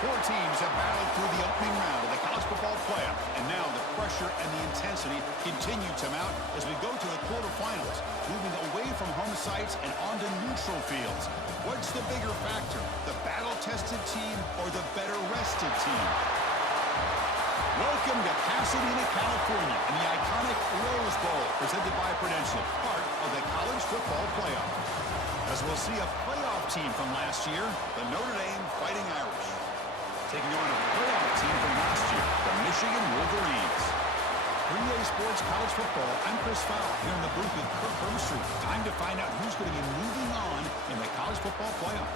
Four teams have battled through the opening round of the college football playoff, and now the pressure and the intensity continue to mount as we go to the quarterfinals, moving away from home sites and onto neutral fields. What's the bigger factor, the battle-tested team or the better-rested team? Welcome to Pasadena, California, in the iconic Rose Bowl, presented by Prudential, part of the college football playoff. As we'll see a playoff team from last year, the Notre Dame Fighting Irish, taking on a playoff team from last year, the Michigan Wolverines. 3A Sports College Football, I'm Chris Fowler, here in the booth with Kirk Hermstreet. Time to find out who's going to be moving on in the college football playoff.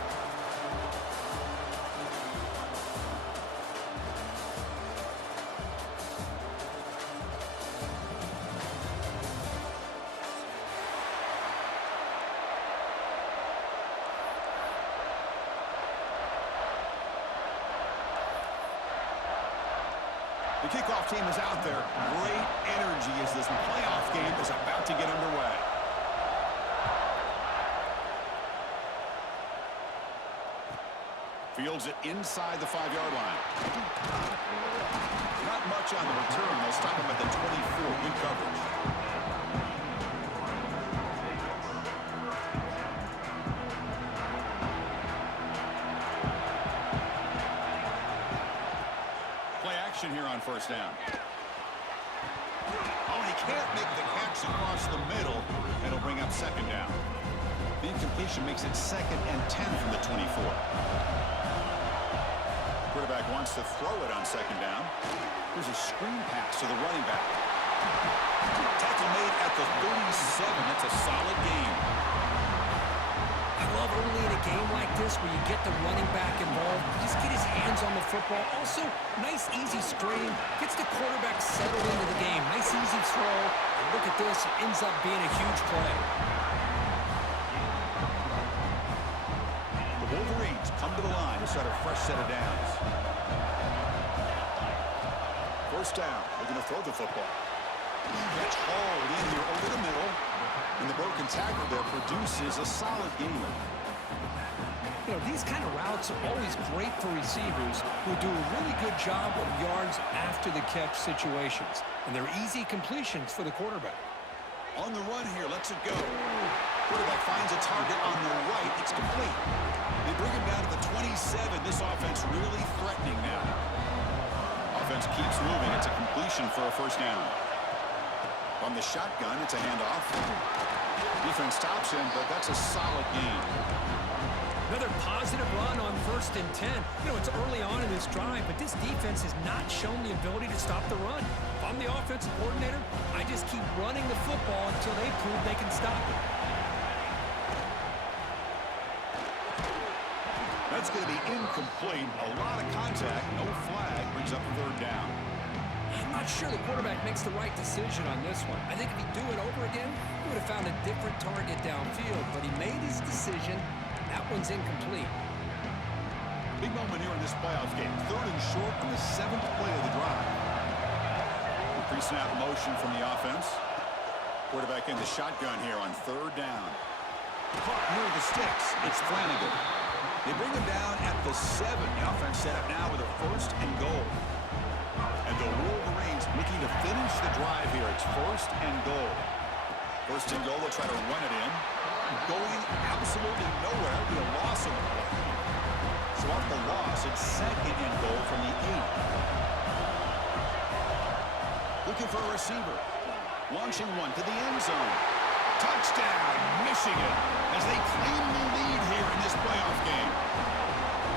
The kickoff team is out there. Great energy as this playoff game is about to get underway. Fields it inside the 5-yard line. Not much on the return. They'll stop him at the 24. Good coverage. Here on first down. Oh, and he can't make the catch across the middle. That'll bring up second down. The incompletion makes it 2nd and 10 from the 24. Quarterback wants to throw it on second down. Here's a screen pass to the running back. Tackle made at the 37. That's a solid game. I love early in a game like this where you get the running back involved, just get his hands on the football. Also, nice easy screen, gets the quarterback settled into the game. Nice easy throw, and look at this, it ends up being a huge play. The Wolverines come to the line to start a fresh set of downs. First down, they're going to throw the football. Catch hauled in here over the middle. And the broken tackle there produces a solid gain. You know, these kind of routes are always great for receivers who do a really good job of yards after the catch situations. And they're easy completions for the quarterback. On the run here, lets it go. Quarterback finds a target on the right. It's complete. They bring him down to the 27. This offense really threatening now. Offense keeps moving. It's a completion for a first down. On the shotgun, it's a handoff. Defense stops him, but that's a solid gain. Another positive run on 1st and 10. You know, it's early on in this drive, but this defense has not shown the ability to stop the run. If I'm the offensive coordinator, I just keep running the football until they prove they can stop it. That's going to be incomplete. A lot of contact. No flag. Brings up 3rd down. I'm not sure the quarterback makes the right decision on this one. I think if he'd do it over again, he would have found a different target downfield. But he made his decision. That one's incomplete. Big moment here in this playoff game. 3rd and short on the 7th play of the drive. Pre-snap motion from the offense. Quarterback in the shotgun here on 3rd down. Caught near the sticks. It's Flanagan. They bring him down at the 7. The offense set up now with a 1st and goal. And the Wolverines looking to finish the drive here. It's 1st and goal. 1st and goal, they'll try to run it in. Going absolutely nowhere. Be a loss on the play. So off the loss, it's 2nd and goal from the 8. Looking for a receiver. Launching one to the end zone. Touchdown, Michigan, as they claim the lead here in this playoff game.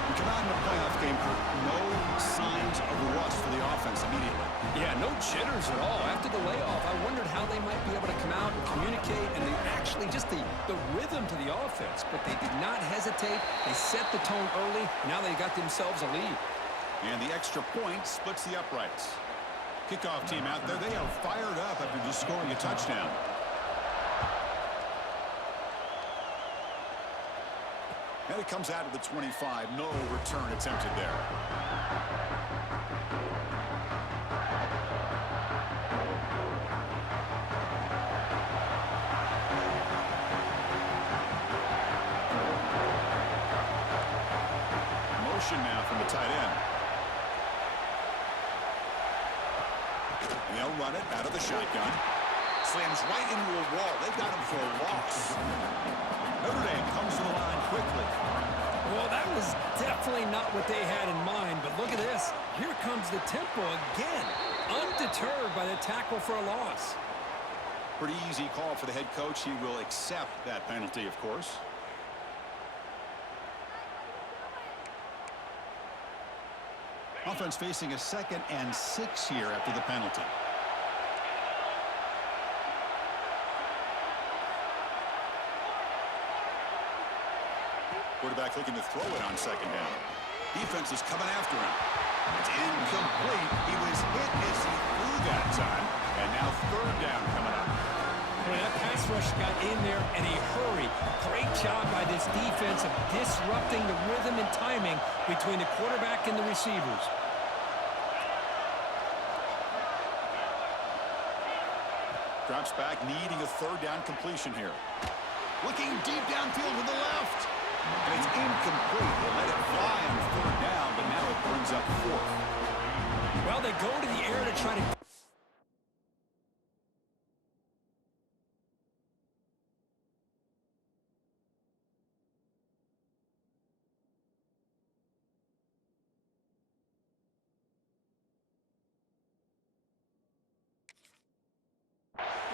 We come out in the playoff game for no signs of rust for the offense immediately. Yeah, no jitters at all. After the layoff, I wondered how they might be able to come out and communicate, and they actually just the rhythm to the offense. But they did not hesitate. They set the tone early. Now they got themselves a lead. And the extra point splits the uprights. Kickoff team out there, they are fired up after just scoring a touchdown. And it comes out of the 25. No return attempted there. Motion now from the tight end. And they'll run it out of the shotgun. Slams right into a wall. They've got him for a loss. Notre Dame comes to the line quickly. Well, that was definitely not what they had in mind, but look at this. Here comes the tempo again, undeterred by the tackle for a loss. Pretty easy call for the head coach. He will accept that penalty, of course. Offense facing a 2nd and 6 here after the penalty. Quarterback looking to throw it on 2nd down. Defense is coming after him. It's incomplete. He was hit as he threw that time. And now 3rd down coming up. Well, that pass rush got in there in a hurry. Great job by this defense of disrupting the rhythm and timing between the quarterback and the receivers. Drops back, needing a 3rd down completion here. Looking deep downfield with the left. And it's incomplete. They let it fly on 3rd down, but now it brings up 4th. Well, they go to the air to try to...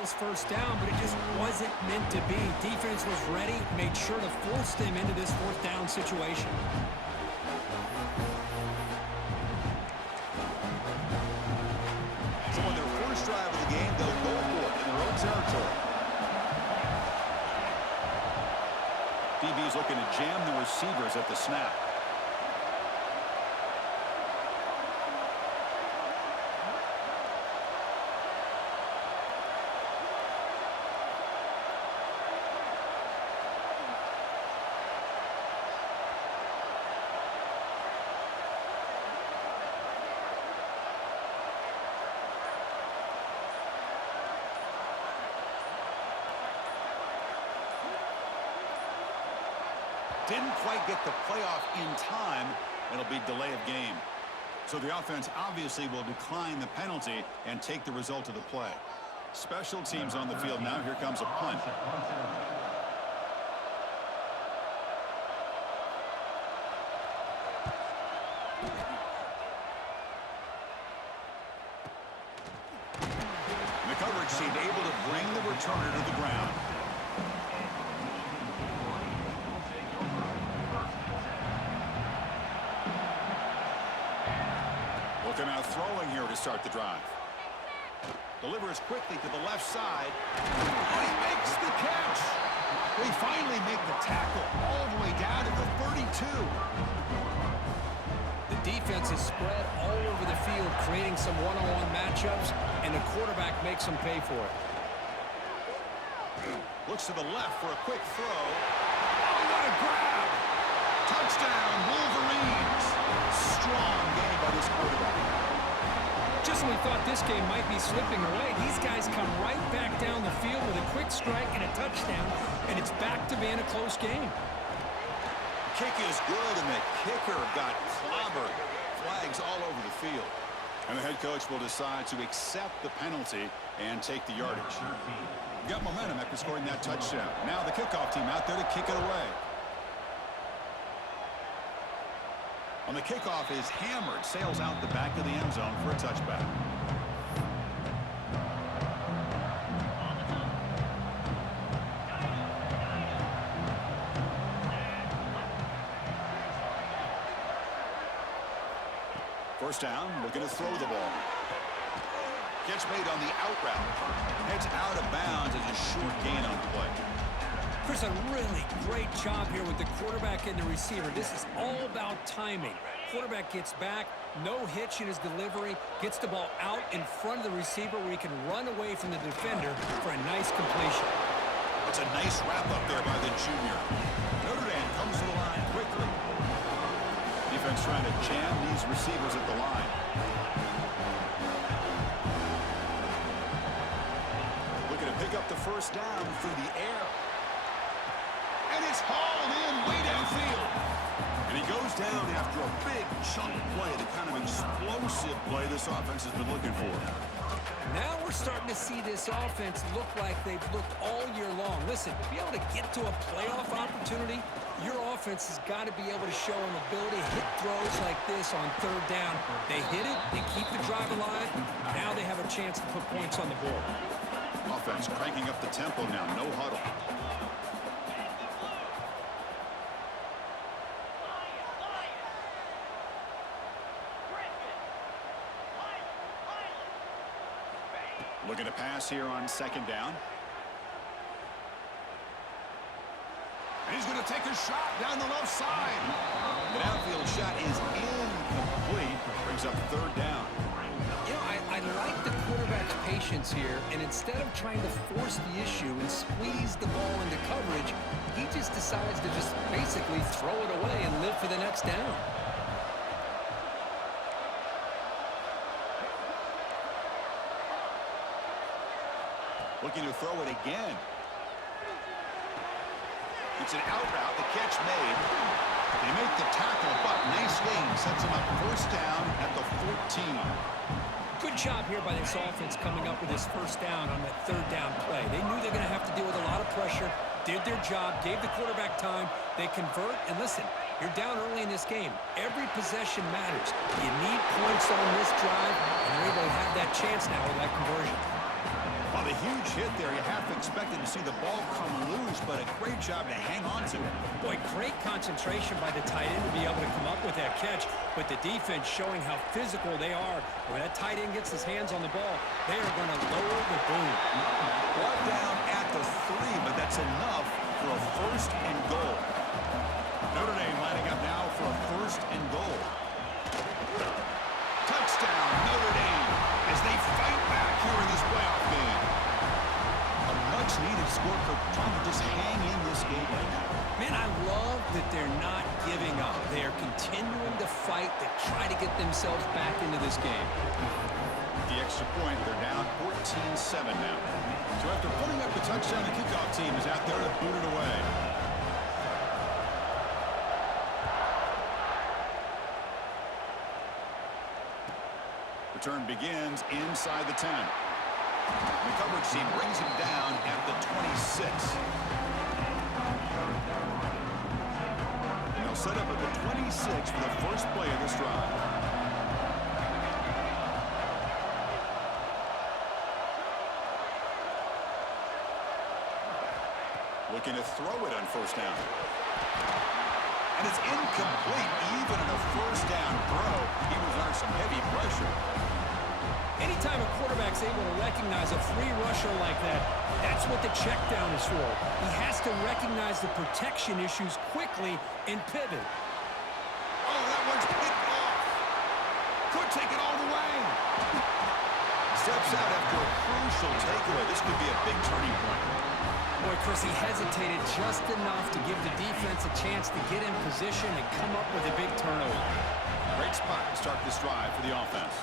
was 1st down, but it just wasn't meant to be. Defense was ready, made sure to force them into this 4th down situation. So on their first drive of the game, they'll go for it in their own territory. DB's looking to jam the receivers at the snap. Didn't quite get the playoff in time. It'll be delay of game. So the offense obviously will decline the penalty and take the result of the play. Special teams on the field now. Here comes a punt. The coverage seemed able to bring the returner to the ground. to start the drive. Delivers quickly to the left side. And he makes the catch. They finally make the tackle all the way down to the 32. The defense is spread all over the field, creating some one-on-one matchups, and the quarterback makes them pay for it. Looks to the left for a quick throw. Oh, what a grab! Touchdown, Wolverines! Strong game by this quarterback. Just when we thought this game might be slipping away, these guys come right back down the field with a quick strike and a touchdown, and it's back to being a close game. Kick is good, and the kicker got clobbered. Flags all over the field. And the head coach will decide to accept the penalty and take the yardage. Got momentum after scoring that touchdown. Now the kickoff team out there to kick it away. On the kickoff is hammered, sails out the back of the end zone for a touchback. First down, looking to throw the ball. Catch made on the out route. Heads out of bounds as a short gain on the play. Chris, a really great job here with the quarterback and the receiver. This is all about timing. Quarterback gets back, no hitch in his delivery, gets the ball out in front of the receiver where he can run away from the defender for a nice completion. It's a nice wrap-up there by the junior. Notre Dame comes to the line quickly. Defense trying to jam these receivers at the line. Looking to pick up the first down through the air. And it's hauled in way downfield. And he goes down after a big chunk play, the kind of explosive play this offense has been looking for. Now we're starting to see this offense look like they've looked all year long. Listen, to be able to get to a playoff opportunity, your offense has got to be able to show an ability to hit throws like this on third down. They hit it, they keep the drive alive. Now they have a chance to put points on the board. Offense cranking up the tempo now, no huddle. Looking to pass here on second down. And he's going to take a shot down the left side. The downfield shot is incomplete. Brings up third down. You know, I like the quarterback's patience here, and instead of trying to force the issue and squeeze the ball into coverage, he just decides to just basically throw it away and live for the next down. Looking to throw it again. It's an out route, the catch made. They make the tackle, but nice gain. Sets him up first down at the 14. Good job here by this offense coming up with his first down on that third down play. They knew they're going to have to deal with a lot of pressure, did their job, gave the quarterback time. They convert, and listen, you're down early in this game. Every possession matters. You need points on this drive, and they're able to have that chance now with that conversion. Well, the huge hit there, you half expected to see the ball come loose, but a great job to hang on to it. Boy, great concentration by the tight end to be able to come up with that catch, but the defense showing how physical they are. When that tight end gets his hands on the ball, they are going to lower the boom. Brought down at the 3, but that's enough for a first and goal. Notre Dame lining up now for a first and goal. Touchdown, Notre Dame, as they fight back here in this playoff game. A much-needed score for trying to just hang in this game right now. Man, I love that they're not giving up. They are continuing to fight to try to get themselves back into this game. The extra point, they're down 14-7 now. So after putting up the touchdown, the kickoff team is out there to boot it away. Return begins inside the 10. The coverage team brings him down at the 26. And they'll set up at the 26 for the first play of this drive. Looking to throw it on first down. And it's incomplete. Even in a first down throw, he was under some heavy pressure. Anytime a quarterback's able to recognize a free rusher like that, that's what the check down is for. He has to recognize the protection issues quickly and pivot. Oh, that one's picked off. Could take it all the way. Steps out after a crucial takeaway. This could be a big turning point. Boy, Chris, he hesitated just enough to give the defense a chance to get in position and come up with a big turnover. Great spot to start this drive for the offense.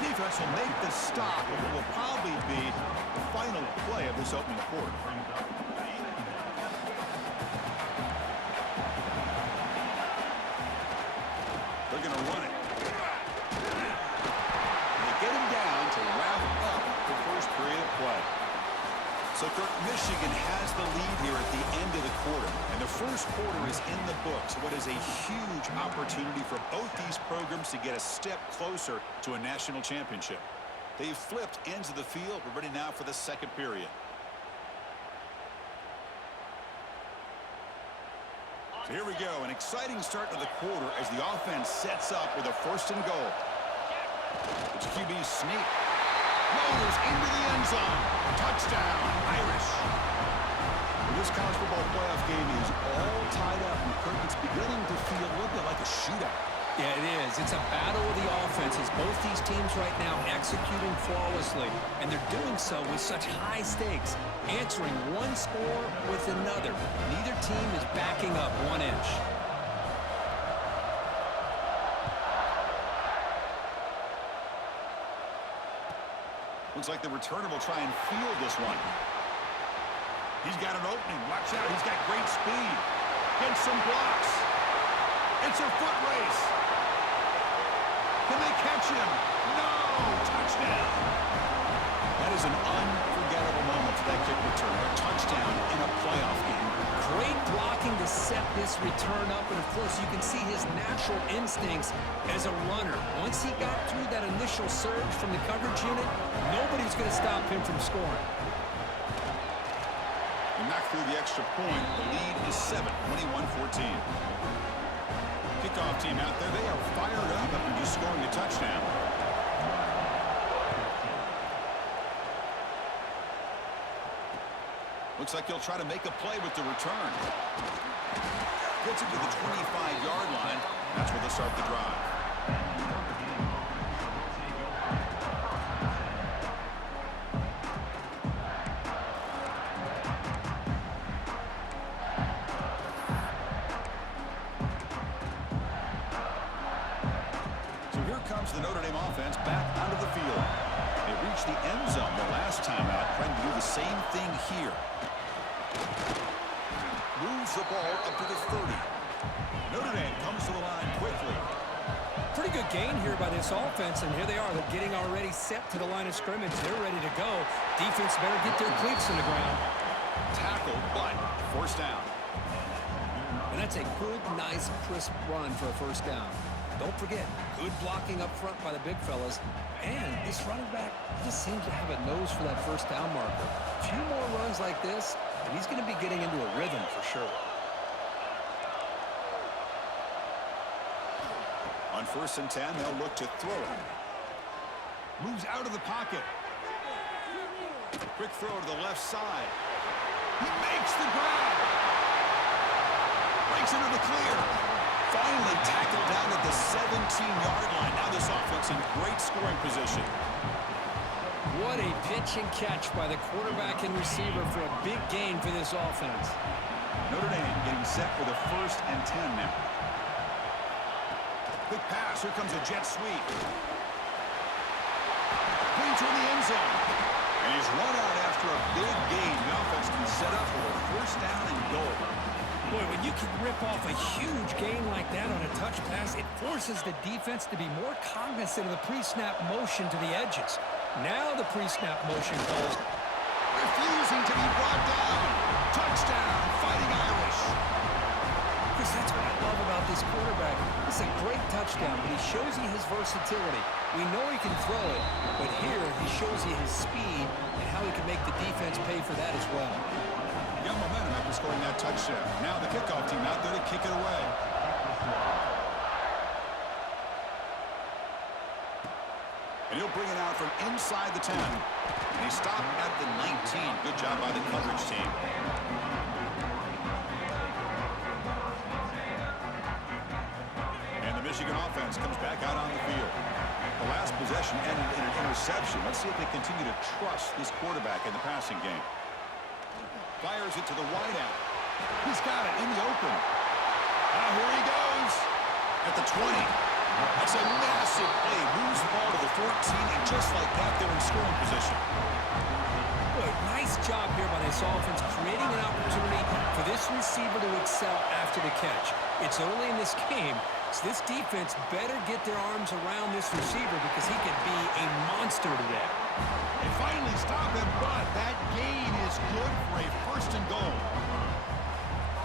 Defense will make the stop of what will probably be the final play of this opening quarter. They're going to run it. They get him down to wrap up the first period of play. So, Kirk, Michigan has the lead here at the end of the quarter. And the first quarter is in the books. What is a huge opportunity for both these programs to get a step closer to a national championship. They've flipped ends of the field. We're ready now for the second period. So here we go. An exciting start to the quarter as the offense sets up with a 1st and goal. It's QB sneak. Motors into the end zone. Touchdown, Irish. This college football playoff game is all tied up, and Kirk, it's beginning to feel a little bit like a shootout. Yeah, it is. It's a battle of the offenses. Both these teams right now executing flawlessly, and they're doing so with such high stakes, answering one score with another. Neither team is backing up 1 inch. Looks like the returner will try and field this one. He's got an opening. Watch out. He's got great speed. Gets some blocks. It's a foot race. Can they catch him? No! Touchdown. That is an unforgettable moment for that kick return. A touchdown in a playoff game. Great blocking to set this return up, and of course you can see his natural instincts as a runner. Once he got through that initial surge from the coverage unit, nobody's going to stop him from scoring. And knocked through the extra point. The lead is 7, 21-14. Kickoff team out there, they are fired up after just scoring a touchdown. Looks like he'll try to make a play with the return. Gets it to the 25-yard line. That's where they'll start the drive. So here comes the Notre Dame offense back onto the field. They reached the end zone the last time out, trying to do the same thing here. Moves the ball up to the 30. Notre Dame comes to the line quickly. Pretty good gain here by this offense, and here they are. They're getting already set to the line of scrimmage. They're ready to go. Defense better get their cleats in the ground. Tackled, but forced down. And that's a good, nice, crisp run for a first down. Don't forget, good blocking up front by the big fellas. And this running back just seems to have a nose for that first down marker. A few more runs like this, and he's going to be getting into a rhythm for sure. On 1st and 10, they'll look to throw it. Moves out of the pocket. Quick throw to the left side. He makes the grab. Breaks into the clear. Finally tackled down at the 17-yard line. Now this offense in great scoring position. What a pitch and catch by the quarterback and receiver for a big gain for this offense. Notre Dame getting set for the 1st and 10 now. Quick pass. Here comes a jet sweep. Clean to the end zone. And he's run out after a big gain. The offense can set up for a 1st down and goal. Boy, when you can rip off a huge gain like that on a touch pass, it forces the defense to be more cognizant of the pre-snap motion to the edges. Now the pre-snap motion calls. Refusing to be brought down. Touchdown, Fighting Irish. Chris, that's what I love about this quarterback. It's a great touchdown, but he shows you his versatility. We know he can throw it, but here he shows you his speed and how he can make the defense pay for that as well. Got momentum after scoring that touchdown. Now the kickoff team out there to kick it away. And he'll bring it out from inside the 10. And he stopped at the 19. Good job by the coverage team. And the Michigan offense comes back out on the field. The last possession ended in an interception. Let's see if they continue to trust this quarterback in the passing game. Fires it to the wideout. He's got it in the open. Now here he goes at the 20. That's a massive play. Moves the ball to the 14, and just like that, they're in scoring position. Boy, nice job here by this offense, creating an opportunity for this receiver to excel after the catch. It's early in this game, so this defense better get their arms around this receiver because he could be a monster today. They finally stop him, but that gain is good for a first and goal.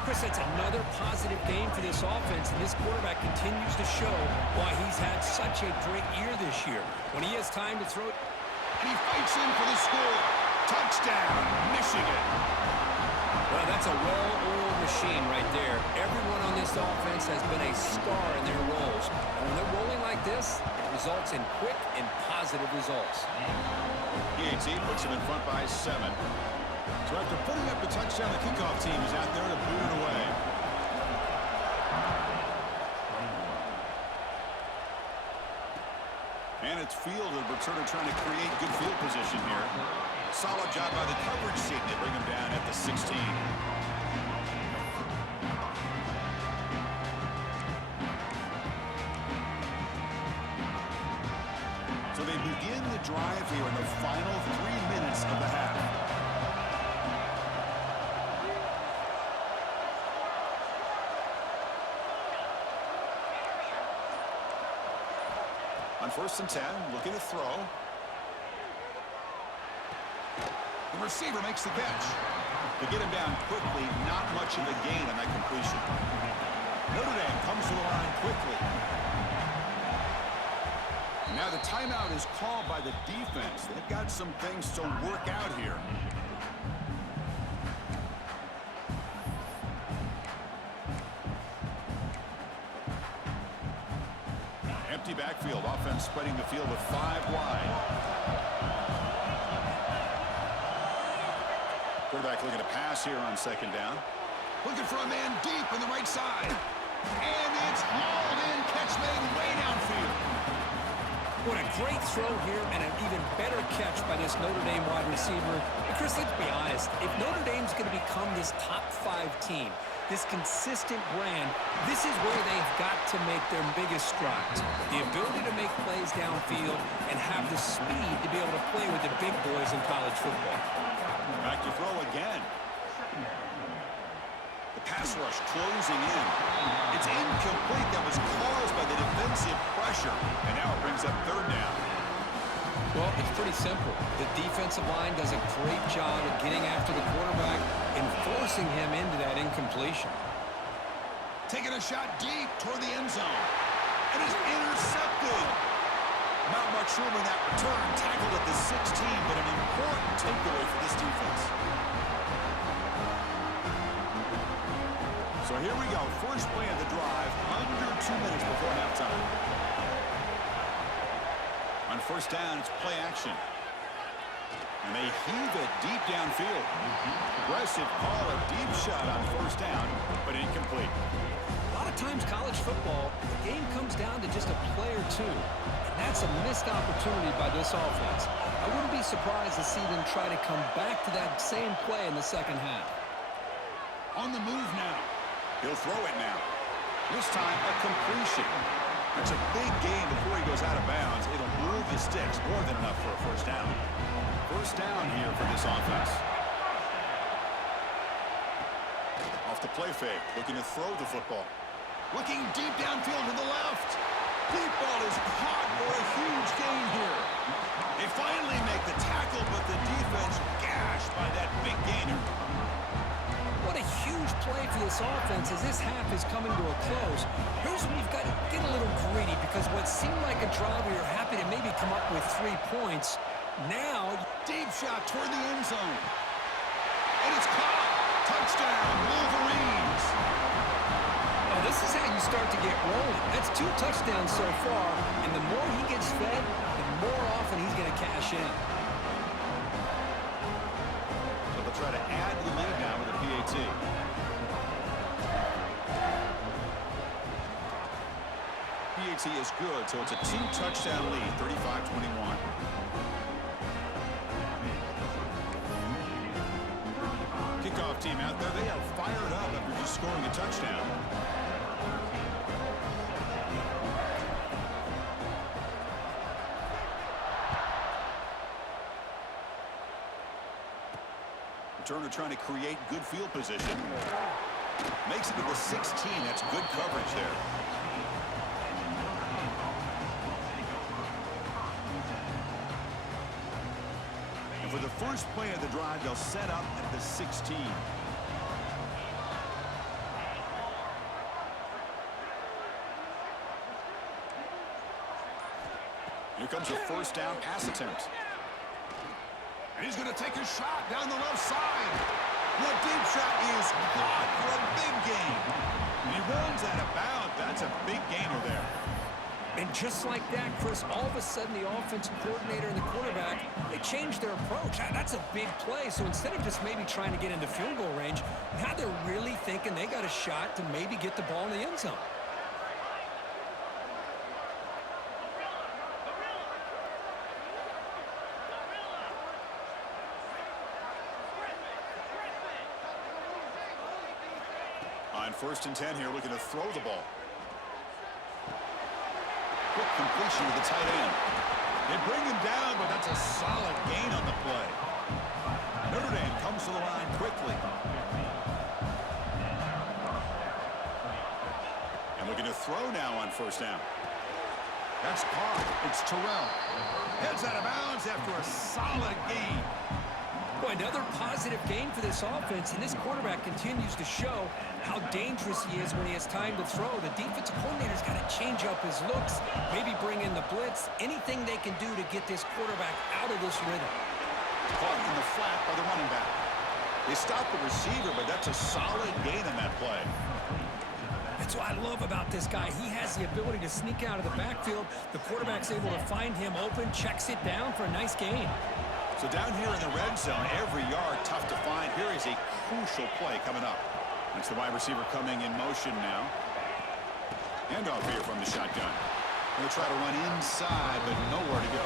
Chris, that's another positive game for this offense, and this quarterback continues to show why he's had such a great year this year. When he has time to throw, and he fights in for the score. Touchdown, Michigan. Well, that's a well-oiled machine right there. Everyone on this offense has been a star in their roles. And when they're rolling like this, it results in quick and positive results. PAT puts him in front by 7. So after putting up the touchdown, the kickoff team is out there to boot it away. And it's fielded. Returner trying to create good field position here. Solid job by the coverage team. They bring him down at the 16. So they begin the drive here in the final 3 minutes of the half. On 1st and 10, looking to throw. The receiver makes the catch. To get him down quickly, not much of a gain on that completion. Notre Dame comes to the line quickly. Now the timeout is called by the defense. They've got some things to work out here. Empty backfield. Offense spreading the field with 5 wide. Quarterback looking to pass here on 2nd down. Looking for a man deep on the right side. And it's hauled in. Catch made way downfield. What a great throw here and an even better catch by this Notre Dame wide receiver. But Chris, let's be honest. If Notre Dame's going to become this top 5 team, this consistent brand, this is where they've got to make their biggest strides. The ability to make plays downfield and have the speed to be able to play with the big boys in college football. Back to throw again. The pass rush closing in. It's incomplete. That was caused by the defensive pressure. And now it brings up 3rd down. Well, it's pretty simple. The defensive line does a great job of getting after the quarterback and forcing him into that incompletion. Taking a shot deep toward the end zone. And is intercepted. Not much room in that return. Tackled at the 16, but an important takeaway for this defense. So here we go. First play of the drive, under 2 minutes before halftime. On 1st down, it's play action. And they heave it deep downfield. Aggressive call, a deep shot on 1st down, but incomplete. A lot of times college football, the game comes down to just a play or two. And that's a missed opportunity by this offense. I wouldn't be surprised to see them try to come back to that same play in the 2nd half. On the move now. He'll throw it now. This time, a completion. It's a big gain before he goes out of bounds. It'll move the sticks more than enough for a 1st down. 1st down here for this offense. Off the play fake, looking to throw the football. Looking deep downfield to the left. Deep ball is caught for a huge gain here. They finally make the tackle, but the defense gashed by that big gainer. What a huge play for this offense as this half is coming to a close. Here's when you've got to get a little greedy because what seemed like a drive where you're happy to maybe come up with 3 points, now deep shot toward the end zone. And it's caught. Touchdown, Wolverines. Oh, this is how you start to get rolling. That's 2 touchdowns so far, and the more he gets fed, the more often he's going to cash in. So they'll try to add to the lead now with a PAT. PAT is good, so it's a 2-touchdown lead, 35-21. Kickoff team out there, they are fired up after just scoring a touchdown. Returner trying to create good field position. Makes it to the 16. That's good coverage there. And for the first play of the drive, they'll set up at the 16. Here comes a first down pass attempt. And he's going to take a shot down the left side. The deep shot is caught for a big gain. And he runs out of bounds. That's a big gainer there. And just like that, Chris, all of a sudden the offensive coordinator and the quarterback, they changed their approach. That's a big play. So instead of just maybe trying to get into field goal range, now they're really thinking they got a shot to maybe get the ball in the end zone. On 1st and 10 here, looking to throw the ball. Quick completion to the tight end. They bring him down, but that's a solid gain on the play. Notre Dame comes to the line quickly. And looking to throw now on 1st down. That's caught. It's Terrell. Heads out of bounds after a solid gain. Boy, another positive gain for this offense, and this quarterback continues to show how dangerous he is when he has time to throw. The defensive coordinator's got to change up his looks, maybe bring in the blitz, anything they can do to get this quarterback out of this rhythm. Caught in the flat by the running back. They stop the receiver, but that's a solid gain in that play. That's what I love about this guy. He has the ability to sneak out of the backfield. The quarterback's able to find him open, checks it down for a nice gain. So down here in the red zone, every yard tough to find. Here is a crucial play coming up. That's the wide receiver coming in motion now. Handoff here from the shotgun. Going to try to run inside, but nowhere to go.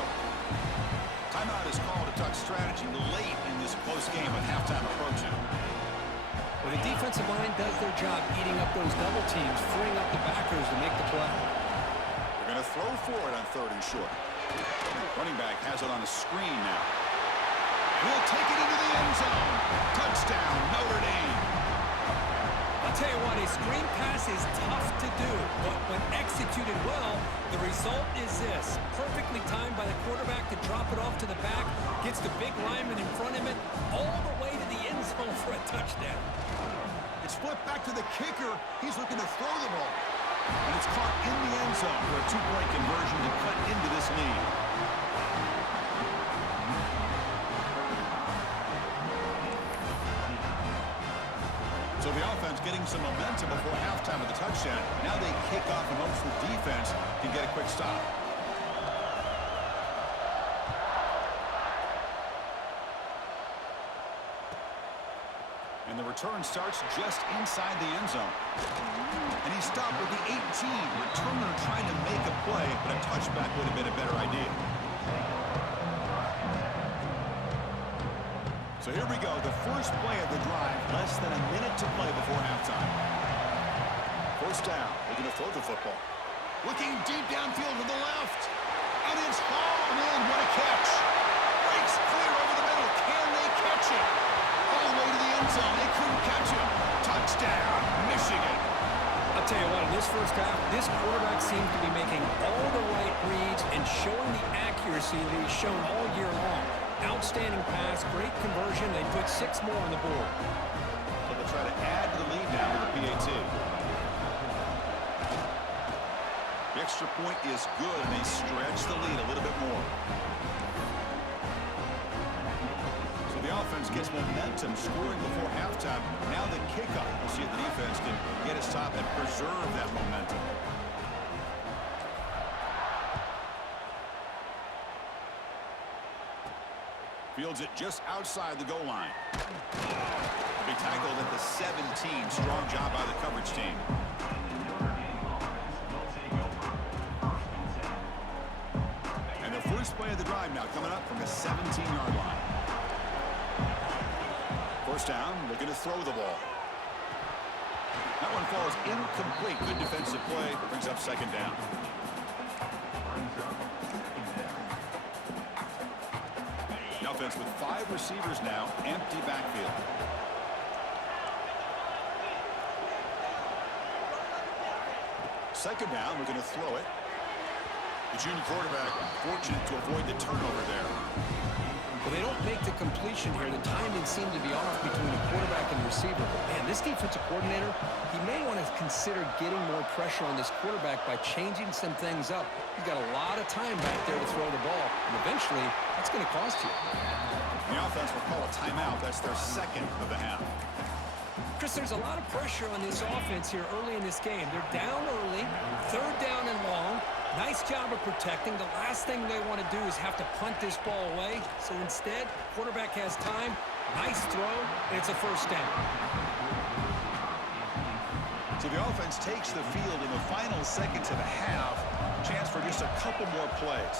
Timeout is called to talk strategy late in this close game with halftime approaching. Well, the defensive line does their job eating up those double teams, freeing up the backers to make the play. They're going to throw for it on 3rd and short. Running back has it on a screen now. He'll take it into the end zone. Touchdown, Notre Dame. I'll tell you what, a screen pass is tough to do, but when executed well, the result is this. Perfectly timed by the quarterback to drop it off to the back, gets the big lineman in front of him, all the way to the end zone for a touchdown. It's flipped back to the kicker. He's looking to throw the ball. And it's caught in the end zone for a 2-point conversion to cut into this lead. So the offense getting some momentum before halftime with the touchdown. Now they kick off and hopes the defense can get a quick stop. And the return starts just inside the end zone. And he stopped with the 18. Returner trying to make a play, but a touchback would have been a better idea. So here we go, the first play of the drive, less than a minute to play before halftime. 1st down, looking to throw the football. Looking deep downfield to the left. And it's hauled in, what a catch. Breaks clear over the middle, can they catch it? All the way to the end zone, they couldn't catch him. Touchdown, Michigan. I'll tell you what, in this first half, this quarterback seems to be making all the right reads and showing the accuracy that he's shown all year long. Outstanding pass, great conversion. They put 6 more on the board. So they'll try to add to the lead now with the PAT. The extra point is good, and they stretch the lead a little bit more. So the offense gets momentum, scoring before halftime. Now the kickoff. We'll see if the defense can get a stop and preserve that momentum. Fields it just outside the goal line. He'll be tackled at the 17. Strong job by the coverage team. And the first play of the drive now coming up from the 17-yard line. First down, looking to throw the ball. That one falls incomplete. Good defensive play. Brings up second down. The offense with 5 receivers now. Empty backfield. Second down. We're going to throw it. The junior quarterback fortunate to avoid the turnover there. Well, they don't make the completion here. The timing seemed to be off between the quarterback and the receiver. But, man, this defensive coordinator, he may want to consider getting more pressure on this quarterback by changing some things up. He's got a lot of time back there to throw the ball. And eventually, that's going to cost you. The offense will call a timeout. That's their second of the half. Chris, there's a lot of pressure on this offense here early in this game. They're down early, third down and long. Nice job of protecting. The last thing they want to do is have to punt this ball away. So instead, quarterback has time. Nice throw, and it's a first down. So the offense takes the field in the final seconds of the half. Chance for just a couple more plays.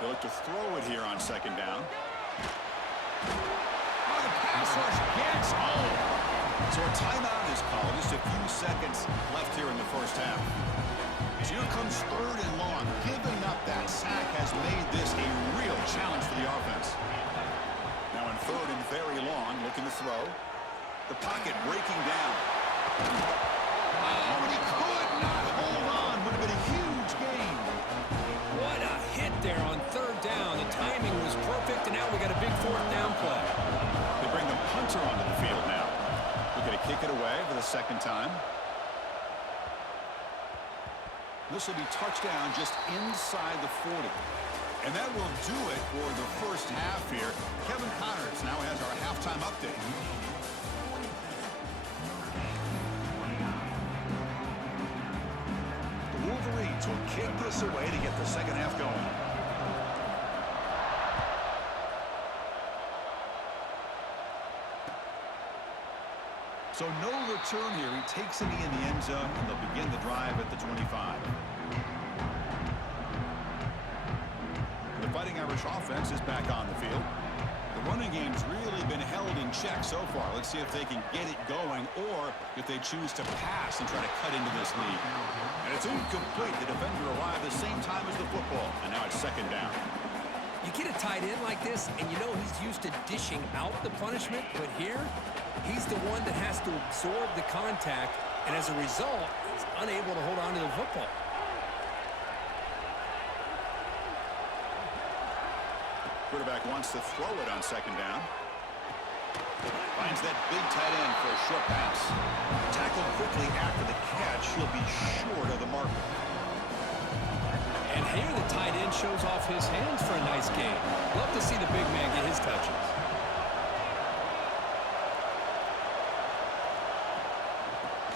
They look to throw it here on second down. Oh, the pass rush gets home. So a timeout is called. Just a few seconds left here in the first half. So here comes third and long. Giving up that sack has made this a real challenge for the offense. Now in third and very long, looking to throw. The pocket breaking down. Oh, and he could not hold on. Would have been a huge gain. What a hit there on third down. The timing was perfect, and now we got a big fourth down play. They bring the punter onto the field now. They're going to kick it away for the second time. This will be touchdown just inside the 40. And that will do it for the first half here. Kevin Connors now has our halftime update. The Wolverines will kick this away to get the second half going. So no return here. He takes it in the end zone, and they'll begin the drive at the 25. The Fighting Irish offense is back on the field. The running game's really been held in check so far. Let's see if they can get it going or if they choose to pass and try to cut into this lead. And it's incomplete. The defender arrived the same time as the football, and now it's second down. You get a tight end like this, and you know he's used to dishing out the punishment, but here, he's the one that has to absorb the contact, and as a result, he's unable to hold on to the football. Quarterback wants to throw it on second down. Finds that big tight end for a short pass. Tackled quickly after the catch. He'll be short of the marker. And here the tight end shows off his hands for a nice game. Love to see the big man get his touches.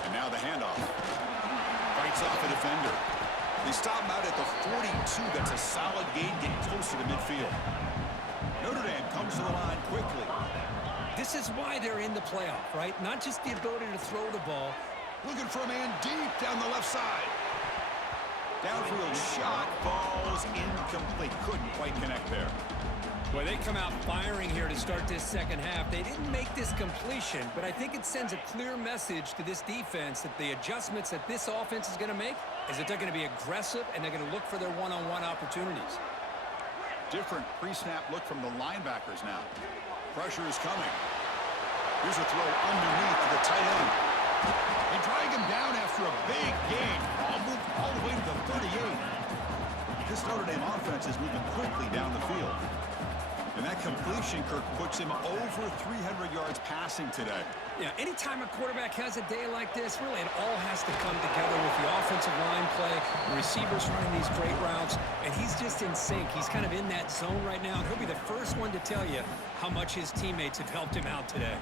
And now the handoff. Fights off a defender. They stop him out at the 42. That's a solid gain, getting closer to midfield. Notre Dame comes to the line quickly. This is why they're in the playoff, right? Not just the ability to throw the ball. Looking for a man deep down the left side. Downfield shot falls incomplete. Couldn't quite connect there. Well, they come out firing here to start this second half. They didn't make this completion, but I think it sends a clear message to this defense that the adjustments that this offense is going to make is that they're going to be aggressive and they're going to look for their one-on-one opportunities. Different pre-snap look from the linebackers now. Pressure is coming. Here's a throw underneath to the tight end. They drag him down after a big gain. Ball moved all the way to the 38. This Notre Dame offense is moving quickly down the field. And that completion, Kirk, puts him over 300 yards passing today. Yeah, anytime a quarterback has a day like this, really it all has to come together with the offensive line play, the receivers running these great routes, and he's just in sync. He's kind of in that zone right now, and he'll be the first one to tell you how much his teammates have helped him out today.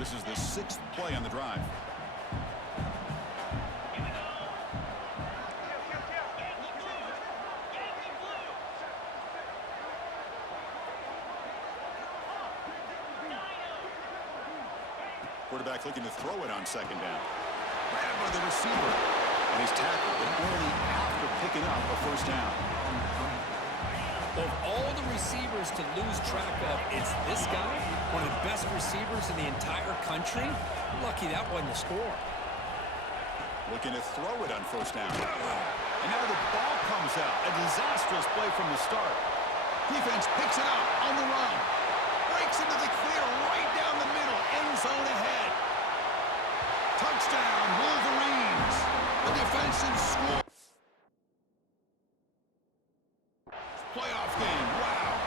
This is the 6th play on the drive. Quarterback looking to throw it on 2nd down. Grabbed by the receiver. And he's tackled, but only after picking up a 1st down. Of all the receivers to lose track of, it's this guy, one of the best receivers in the entire country. Lucky that wasn't a score. Looking to throw it on 1st down. And now the ball comes out. A disastrous play from the start. Defense picks it up on the run. Breaks into the clear right down the middle. End zone ahead. Touchdown, Wolverines. A defensive score. Playoff game. Wow.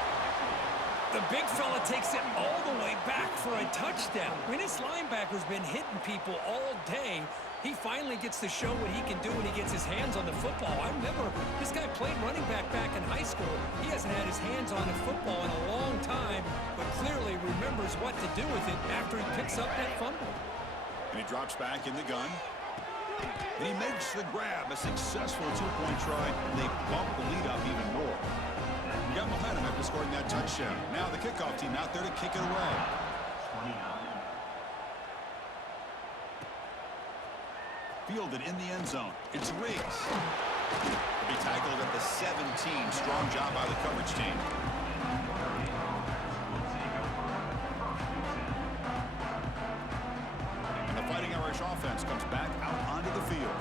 The big fella takes it all the way back for a touchdown. I mean, this linebacker's been hitting people all day. He finally gets to show what he can do when he gets his hands on the football. I remember this guy played running back in high school. He hasn't had his hands on a football in a long time, but clearly remembers what to do with it after he picks up that fumble. And he drops back in the gun. And he makes the grab. A successful 2-point try. And they bump the lead up even more. You got momentum after scoring that touchdown. Now the kickoff team out there to kick it away. Fielded in the end zone. It's Riggs. He'll be tackled at the 17. Strong job by the coverage team. And the Fighting Irish offense comes back out onto the field.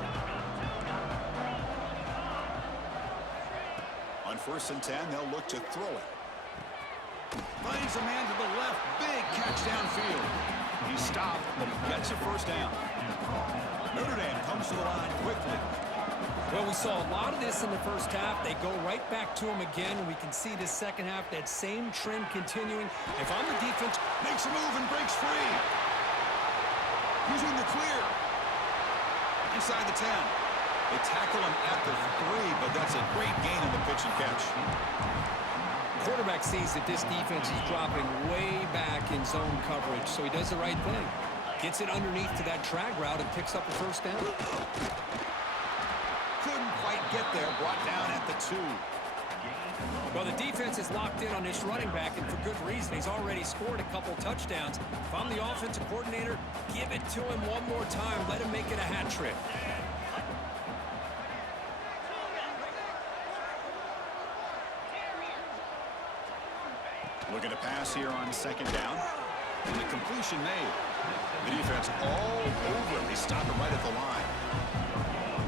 On 1st and 10, they'll look to throw it. Finds a man to the left. Big catch downfield. He stopped, but he gets a 1st down. Notre Dame comes to the line quickly. Well, we saw a lot of this in the 1st half. They go right back to him again. We can see the 2nd half, that same trend continuing. If I'm the defense, makes a move and breaks free. Using the clear. Inside the 10. They tackle him at the 3, but that's a great gain in the pitch and catch. Quarterback sees that this defense is dropping way back in zone coverage, so he does the right thing. Gets it underneath to that drag route and picks up a 1st down. Couldn't quite get there. Brought down at the 2. Well, the defense is locked in on this running back, and for good reason. He's already scored a couple touchdowns. If I'm the offensive coordinator, give it to him one more time. Let him make it a hat trick. Looking to pass here on 2nd down. And the completion made. The defense all over him. They stop it right at the line.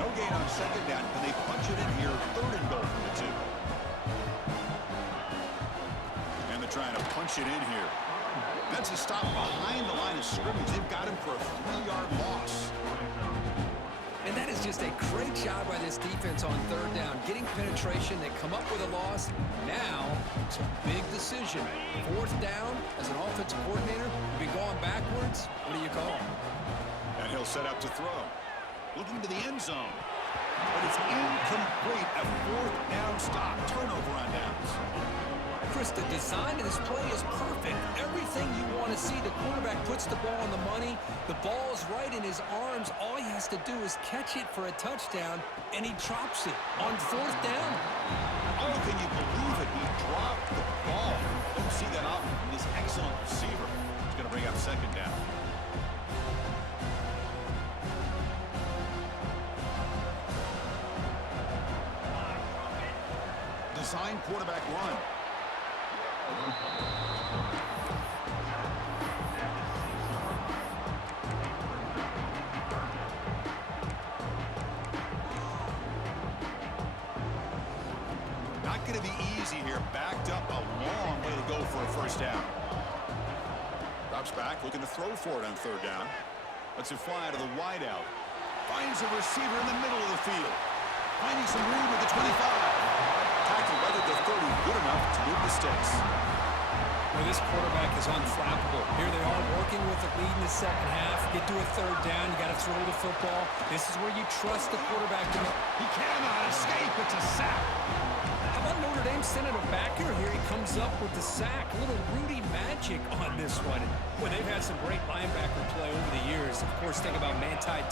No gain on 2nd down. Can they punch it in here? 3rd and goal from the 2. And they're trying to punch it in here. That's a stop behind the line of scrimmage. They've got him for a 3-yard loss. And that is just a great job by this defense on 3rd down. Getting penetration, they come up with a loss. Now, it's a big decision. 4th down, as an offensive coordinator, you've been going backwards. What do you call? And he'll set up to throw. Looking to the end zone. But it's incomplete. A 4th down stop. Turnover on downs. Chris, the design of this play is perfect. Everything you want to see. The quarterback puts the ball on the money. The ball is right in his arms. All he has to do is catch it for a touchdown, and he drops it on 4th down. Oh, can you believe it? He dropped the ball. Don't see that often from this excellent receiver. He's going to bring up 2nd down. Design quarterback run. Not going to be easy here. Backed up a long way to go for a 1st down. Drops back, looking to throw for it on 3rd down. Lets it fly to the wideout. Finds a receiver in the middle of the field. Finding some room at the 25. Tackled right at the 30. Good enough to move the sticks. Well, this quarterback is unflappable. Here they are working with the lead in the 2nd half. Get to a 3rd down. You got to throw the football. This is where you trust the quarterback. He cannot escape. It's a sack. How Well, Notre Dame sending him back here. Here he comes up with the sack. A little Rudy magic on this one. Boy, they've had some great linebacker play over the years. Of course, think about Ncaa,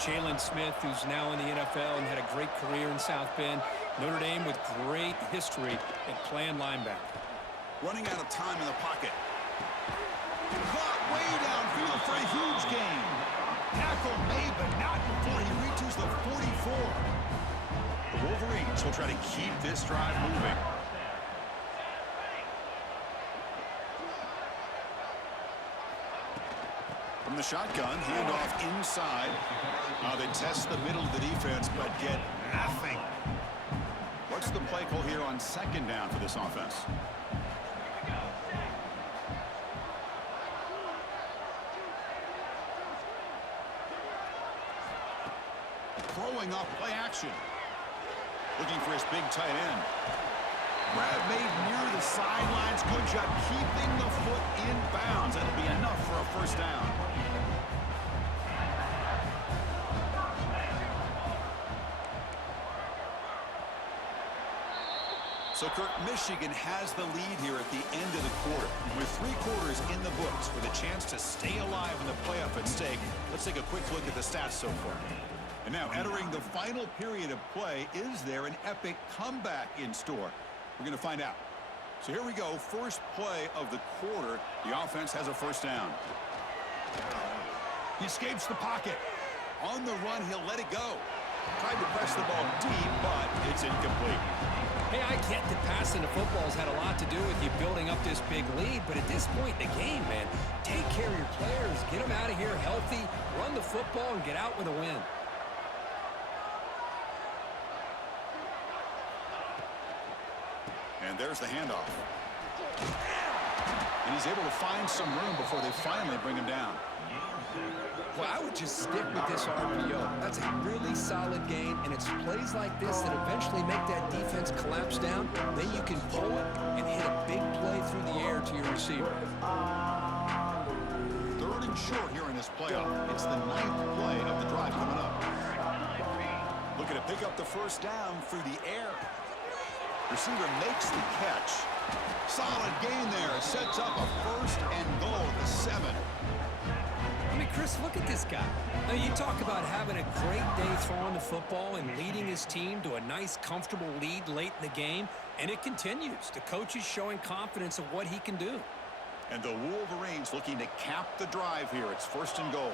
Jalen Smith, who's now in the NFL and had a great career in South Bend. Notre Dame with great history at playing linebacker. Running out of time in the pocket. Caught way downfield for a huge gain. Tackle made, but not before he reaches the 44. The Wolverines will try to keep this drive moving. From the shotgun, handoff inside. They test the middle of the defense, but get nothing. What's the play call here on second down for this offense? Throwing off play action. Looking for his big tight end. Grab made near the sidelines. Good job keeping the foot in bounds. That'll be enough for a first down. So, Kirk, Michigan has the lead here at the end of the quarter. With 3 quarters in the books with a chance to stay alive in the playoff at stake, let's take a quick look at the stats so far. And now, entering the final period of play, is there an epic comeback in store? We're going to find out. So here we go. First play of the quarter. The offense has a first down. He escapes the pocket. On the run, he'll let it go. Tried to press the ball deep, but it's incomplete. Hey, I get that passing the football's had a lot to do with you building up this big lead, but at this point in the game, man, take care of your players. Get them out of here healthy, run the football, and get out with a win. And there's the handoff. And he's able to find some room before they finally bring him down. Well, I would just stick with this RPO. That's a really solid gain, and it's plays like this that eventually make that defense collapse down. Then you can pull it and hit a big play through the air to your receiver. 3rd and short here in this playoff. It's the 9th play of the drive coming up. Looking to pick up the first down through the air. Receiver makes the catch. Solid gain there. Sets up a 1st and goal at the 7. I mean, Chris, look at this guy. Now, you talk about having a great day throwing the football and leading his team to a nice, comfortable lead late in the game, and it continues. The coach is showing confidence of what he can do. And the Wolverines looking to cap the drive here. It's 1st and goal.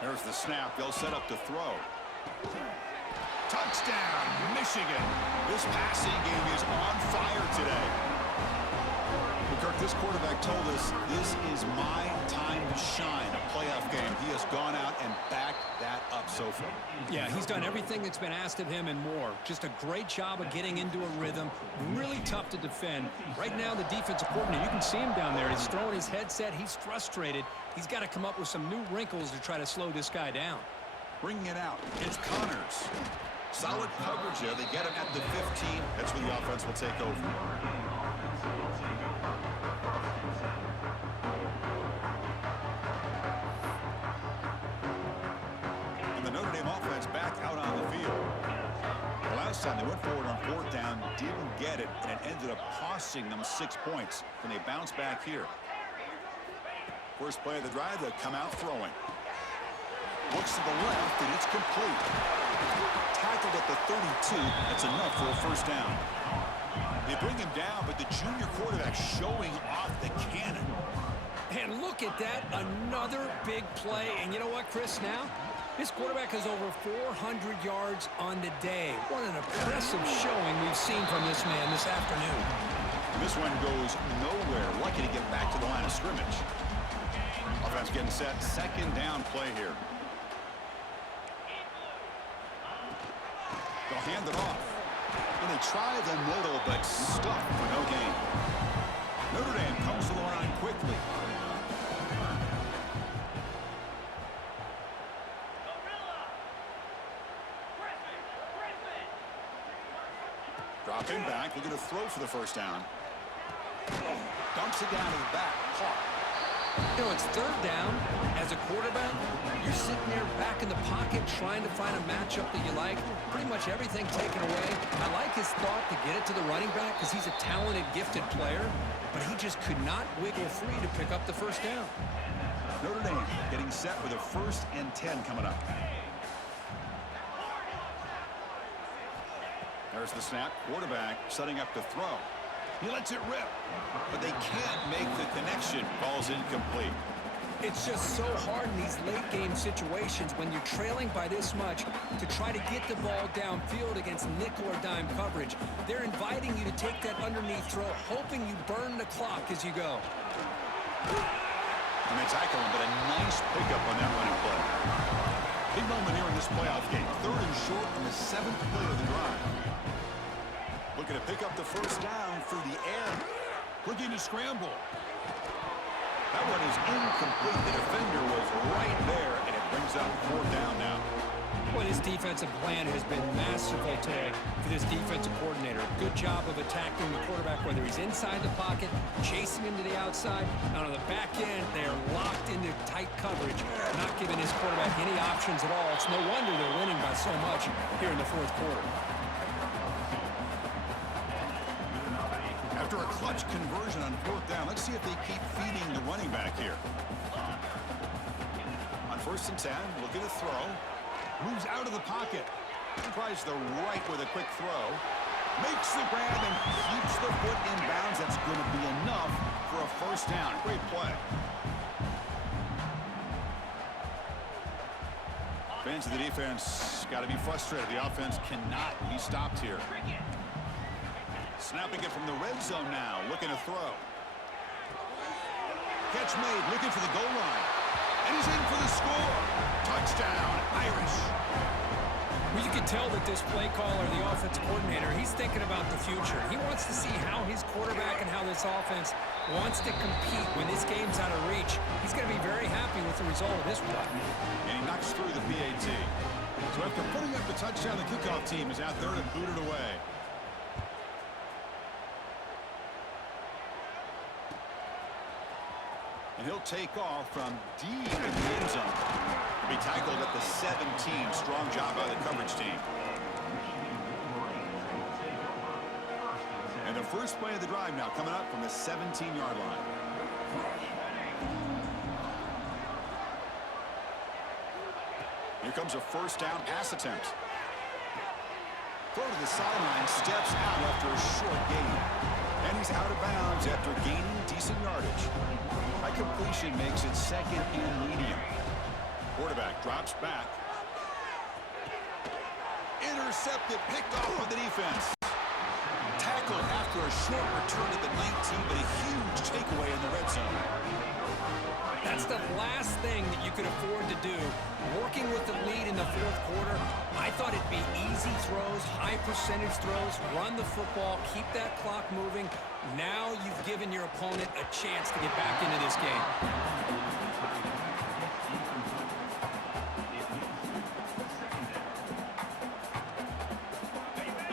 There's the snap. They'll set up to throw. Touchdown, Michigan. This passing game is on fire today. Well, Kirk, this quarterback told us this is my time to shine. A playoff game. He has gone out and backed that up so far. Yeah, he's done everything that's been asked of him and more. Just a great job of getting into a rhythm. Really tough to defend. Right now, the defensive coordinator, you can see him down there. He's throwing his headset. He's frustrated. He's got to come up with some new wrinkles to try to slow this guy down. Bringing it out. It's Connors. Solid coverage there. They get him at the 15. That's where the offense will take over. And the Notre Dame offense back out on the field. The last time they went forward on 4th down, didn't get it, and it ended up costing them 6 points. And they bounce back here. First play of the drive, they'll come out throwing. Looks to the left, and it's complete. Tackled at the 32. That's enough for a first down. They bring him down, but the junior quarterback showing off the cannon. And look at that, another big play. And you know what, Chris, now? This quarterback has over 400 yards on the day. What an impressive showing we've seen from this man this afternoon. This one goes nowhere. Lucky to get back to the line of scrimmage. Offense getting set. 2nd down play here. They'll hand it off. And they try the middle, but stuck for no gain. Notre Dame comes to the line quickly. Dropping back, looking to throw for the first down. Dumps it down to the back. Caught. You know, it's third down. As a quarterback, you're sitting there back in the pocket trying to find a matchup that you like. Pretty much everything taken away. I like his thought to get it to the running back because he's a talented, gifted player, but he just could not wiggle free to pick up the first down. Notre Dame getting set with a 1st and 10 coming up. There's the snap. Quarterback setting up to throw. He lets it rip, but they can't make the connection. Ball's incomplete. It's just so hard in these late game situations when you're trailing by this much to try to get the ball downfield against nickel or dime coverage. They're inviting you to take that underneath throw, hoping you burn the clock as you go. And they tackle him, but a nice pickup on that running play. Big moment here in this playoff game. 3rd and short on the 7th play of the drive. Looking to pick up the first down through the air. Looking to scramble. That one is incomplete. The defender was right there, and it brings up 4th down now. Well, his defensive plan has been masterful today for this defensive coordinator. Good job of attacking the quarterback, whether he's inside the pocket, chasing him to the outside. And on the back end, they are locked into tight coverage, not giving his quarterback any options at all. It's no wonder they're winning by so much here in the 4th quarter. After a clutch conversion on 4th down, let's see if they keep feeding the running back here. On 1st and 10, looking to throw. Moves out of the pocket. Tries the right with a quick throw. Makes the grab and keeps the foot in bounds. That's going to be enough for a first down. Great play. Fans of the defense got to be frustrated. The offense cannot be stopped here. Snapping it from the red zone now. Looking to throw. Catch made. Looking for the goal line. And he's in for the score. Touchdown, Irish. Well, you can tell that this play caller, the offensive coordinator, he's thinking about the future. He wants to see how his quarterback and how this offense wants to compete when this game's out of reach. He's going to be very happy with the result of this play. And he knocks through the PAT. So after putting up the touchdown, the kickoff team is out there to boot it away. And he'll take off from deep in the end zone. He'll be tackled at the 17. Strong job by the coverage team. And the first play of the drive now coming up from the 17-yard line. Here comes a first down pass attempt. Throw to the sideline, steps out after a short gain. And he's out of bounds after gaining decent yardage. High completion makes it 2nd and medium. Quarterback drops back. Intercepted, picked off by the defense. Tackled after a short return at the 19, but a huge takeaway in the red zone. That's the last thing that you could afford to do. Working with the lead in the 4th quarter, I thought it'd be easy throws, high percentage throws, run the football, keep that clock moving. Now you've given your opponent a chance to get back into this game.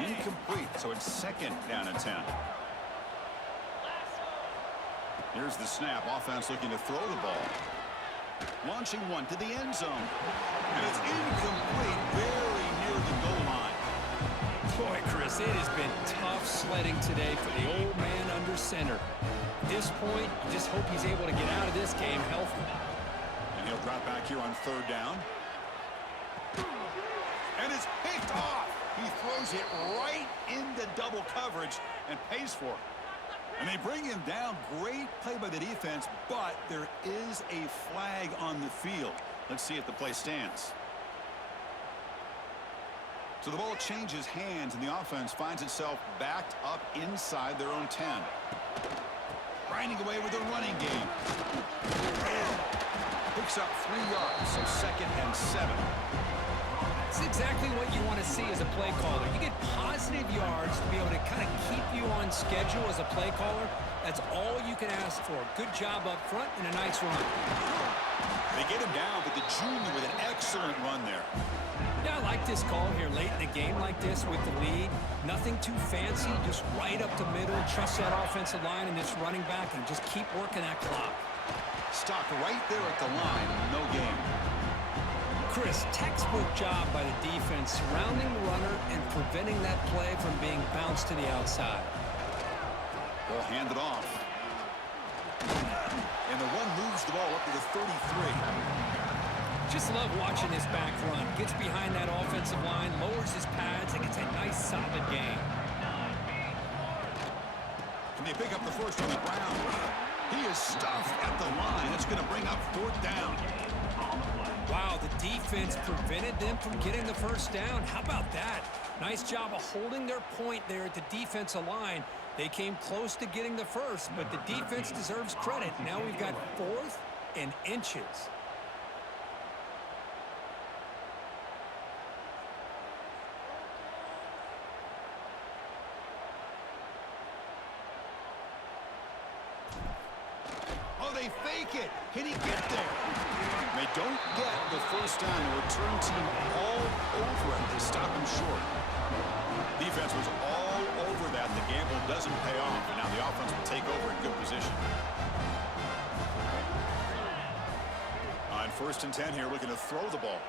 Incomplete, so it's 2nd down and 10. Here's the snap. Offense looking to throw the ball. Launching one to the end zone. And it's incomplete, very near the goal line. Boy, Chris, it has been tough sledding today for the old man under center. At this point, you just hope he's able to get out of this game healthy. And he'll drop back here on 3rd down. And it's picked off. He throws it right into double coverage and pays for it. And they bring him down. Great play by the defense, but there is a flag on the field. Let's see if the play stands. So the ball changes hands, and the offense finds itself backed up inside their own 10. Grinding away with a running game. Picks up 3 yards, so 2nd and 7. It's exactly what you want to see as a play caller. You get positive yards to be able to kind of keep you on schedule as a play caller. That's all you can ask for. Good job up front and a nice run. They get him down, but the junior with an excellent run there. Yeah, I like this call here late in a game like this with the lead. Nothing too fancy, just right up the middle. Trust that offensive line and this running back and just keep working that clock. Stopped right there at the line. No gain. Chris, textbook job by the defense surrounding the runner and preventing that play from being bounced to the outside. Ball handed off. And the run moves the ball up to the 33. Just love watching this back run. Gets behind that offensive line, lowers his pads, and gets a nice solid gain. Can they pick up the first on the ground? He is stuffed at the line. It's going to bring up 4th down. Wow, the defense prevented them from getting the first down. How about that? Nice job of holding their point there at the defensive line. They came close to getting the first, but the defense deserves credit. Now we've got 4th and inches. Oh, they fake it. Can he get there? They don't get the first down. The return team all over it. They stop him short. Defense was all over that. The gamble doesn't pay off, and now the offense will take over in good position. On 1st and 10 here, looking to throw the ball.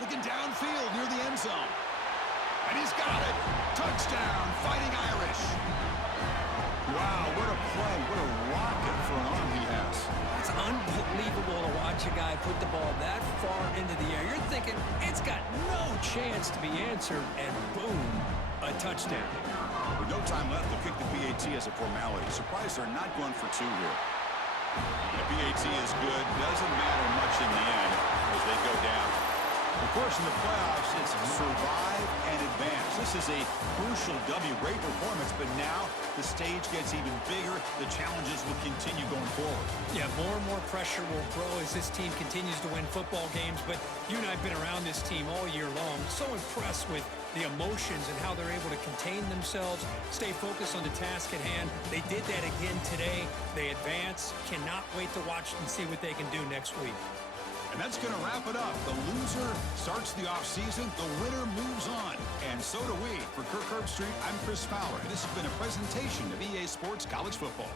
Looking downfield near the end zone. And he's got it. Touchdown, Fighting Irish. Wow, what a play. What a rocket for an arm he has. It's unbelievable to watch a guy put the ball that far into the air. You're thinking it's got no chance to be answered, and boom, a touchdown. With no time left, they'll kick the PAT as a formality. Surprised they're not going for 2 here. The PAT is good. Doesn't matter much in the end as they go down. Of course, in the playoffs, it's survive and advance. This is a crucial W. Great performance, but now the stage gets even bigger. The challenges will continue going forward. Yeah, more and more pressure will grow as this team continues to win football games, but you and I have been around this team all year long. So impressed with the emotions and how they're able to contain themselves, stay focused on the task at hand. They did that again today. They advance. Cannot wait to watch and see what they can do next week. And that's going to wrap it up. The loser starts the offseason. The winner moves on. And so do we. For Kirk Herbstreit, I'm Chris Fowler. And this has been a presentation of EA Sports College Football.